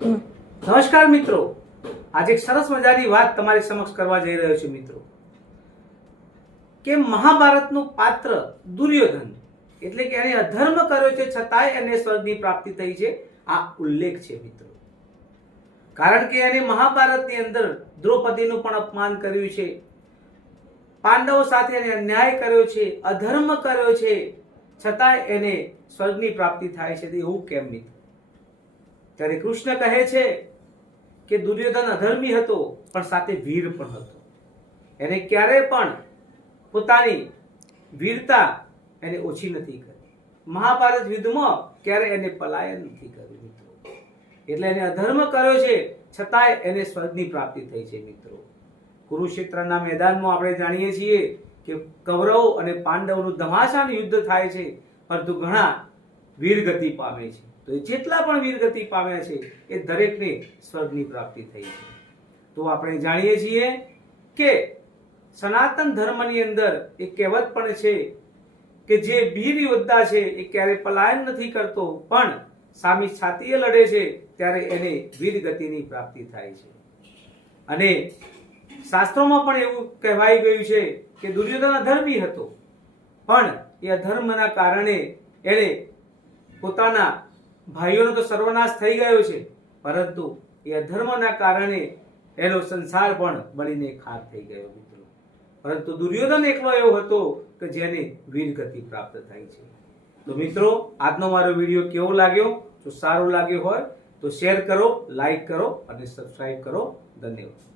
નમસ્કાર મિત્રો, આજે એક સરસ મજાની વાત તમારી સમક્ષ કરવા જઈ રહ્યો છું મિત્રો કે મહાભારતનું પાત્ર દુર્યોધન એટલે કે એને અધર્મ કર્યો છે છતાંય એને સ્વર્ગની પ્રાપ્તિ થઈ છે આ ઉલ્લેખ છે મિત્રો। કારણ કે એને મહાભારતની અંદર દ્રૌપદીનું પણ અપમાન કર્યું છે, પાંડવો સાથે એને અન્યાય કર્યો છે, અધર્મ કર્યો છે, છતાંય એને સ્વર્ગની પ્રાપ્તિ થાય છે। એવું કેમ મિત્રો? ત્યારે કૃષ્ણ કહે છે કે દુર્યોધન અધર્મી હતો પણ સાથે વીર પણ હતો। એને ક્યારે પણ પોતાની વીરતા એને ઓછી નથી કરી। મહાભારત યુદ્ધમાં ક્યારે એને પલાયન નથી કર્યું મિત્રો। એટલે એને અધર્મ કર્યો છે છતાંય એને સ્વર્ગની પ્રાપ્તિ થઈ છે મિત્રો। કુરુક્ષેત્રના મેદાનમાં આપણે જાણીએ છીએ કે કૌરવ અને પાંડવોનું ધમાસાનું યુદ્ધ થાય છે, પરંતુ ઘણા વીરગતિ પામે છે। તો જેટલા પણ વીરગતિ પામ્યા છે એ દરેકને સ્વર્ગની પ્રાપ્તિ થઈ છે। તો આપણે જાણીએ છીએ કે સનાતન ધર્મની અંદર એક કહેવત પણ છે કે જે વીર યોદ્ધા છે એ ક્યારે પલાયન નથી કરતો, પણ સામી છાતીએ લડે છે ત્યારે એને વીરગતિની પ્રાપ્તિ થાય છે। અને શાસ્ત્રોમાં પણ એવું કહેવાઈ ગયું છે કે દુર્યોધન અધર્મી હતો, પણ એ અધર્મના કારણે એણે પોતાના ભાઈઓનો તો સર્વનાશ થઈ ગયો છે, પરંતુ એ અધર્મના કારણે એનો સંસાર પણ બળીને ખાક થઈ ગયો મિત્રો। પરંતુ દુર્યોધન એકલો એવો હતો કે જેને વીરગતિ પ્રાપ્ત થાય છે। તો મિત્રો, આજનો મારો વિડીયો કેવો લાગ્યો? જો સારો લાગ્યો હોય તો શેર કરો, લાઈક કરો અને સબસ્ક્રાઇબ કરો। ધન્યવાદ।